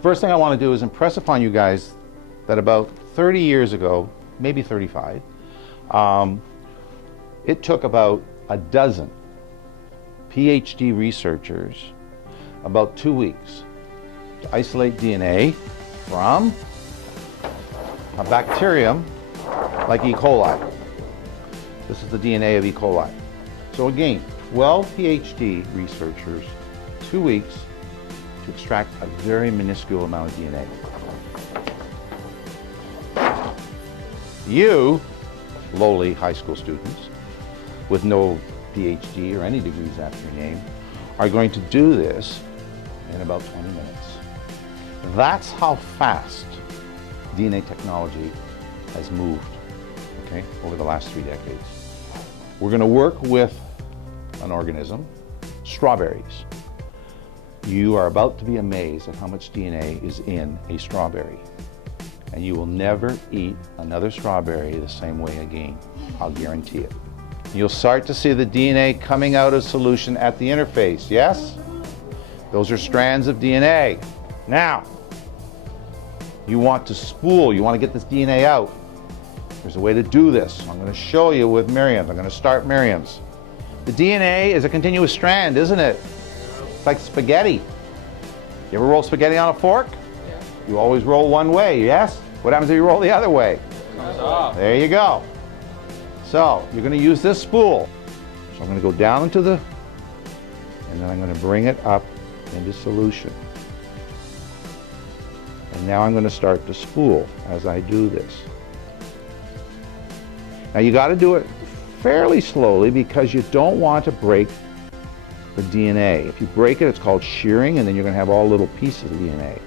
First thing I want to do is impress upon you guys that about 30 years ago, maybe 35, it took about a dozen PhD researchers about 2 weeks to isolate DNA from a bacterium like E. coli. This is the DNA of E. coli. So again, 12 PhD researchers, 2 weeks to extract a very minuscule amount of DNA. You, lowly high school students with no PhD or any degrees after your name, are going to do this in about 20 minutes. That's how fast DNA technology has moved, okay, over the last 3 decades. We're going to work with an organism, strawberries. You are about to be amazed at how much DNA is in a strawberry. And you will never eat another strawberry the same way again. I'll guarantee it. You'll start to see the DNA coming out of solution at the interface, yes? Those are strands of DNA. Now, you want to spool, you want to get this DNA out. There's a way to do this. I'm going to show you with Miriam. I'm going to start Miriam's. The DNA is a continuous strand, isn't it? It's like spaghetti. You ever roll spaghetti on a fork? Yeah. You always roll one way, yes? What happens if you roll the other way? It comes off. There you go. So you're going to use this spool. So I'm going to go down into the, and then I'm going to bring it up into solution. And now I'm going to start to spool as I do this. Now you got to do it fairly slowly because you don't want to break the DNA. If you break it, it's called shearing, and then you're going to have all little pieces of DNA.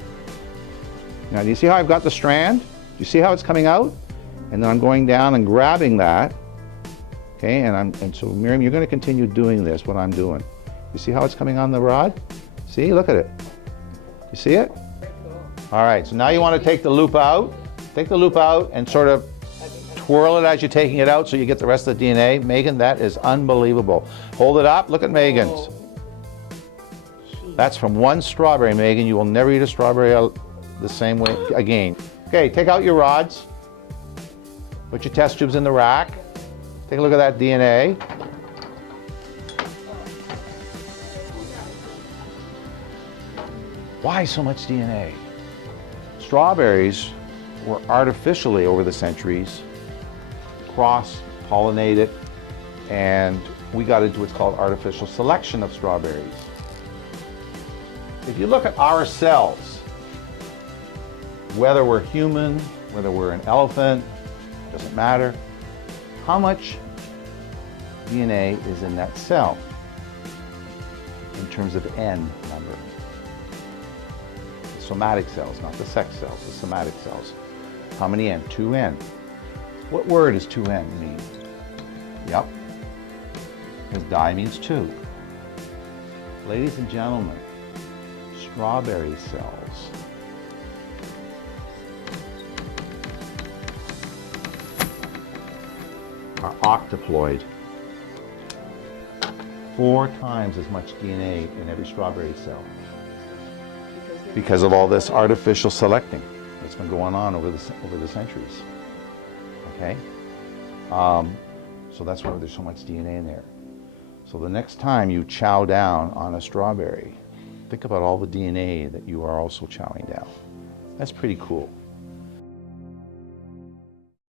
Now, do you see how I've got the strand? Do you see how it's coming out? And then I'm going down and grabbing that. Okay, and so Miriam, you're going to continue doing this, what I'm doing. You see how it's coming on the rod? See, look at it. You see it? All right, so now you want to take the loop out. Take the loop out and sort of twirl it as you're taking it out so you get the rest of the DNA. Megan, that is unbelievable. Hold it up, look at Megan's. That's from one strawberry, Megan. You will never eat a strawberry out the same way again. Okay, take out your rods. Put your test tubes in the rack. Take a look at that DNA. Why so much DNA? Strawberries were artificially, over the centuries, cross-pollinated, and we got into what's called artificial selection of strawberries. If you look at our cells, whether we're human, whether we're an elephant, doesn't matter, how much DNA is in that cell in terms of N number? The somatic cells, not the sex cells, the somatic cells. How many N? 2N. What word does 2N mean? Yep, because di means 2. Ladies and gentlemen, strawberry cells are octoploid. 4 times as much DNA in every strawberry cell because of all this artificial selecting that's been going on over the centuries. Okay? So that's why there's so much DNA in there. So the next time you chow down on a strawberry, think about all the DNA that you are also chowing down. That's pretty cool.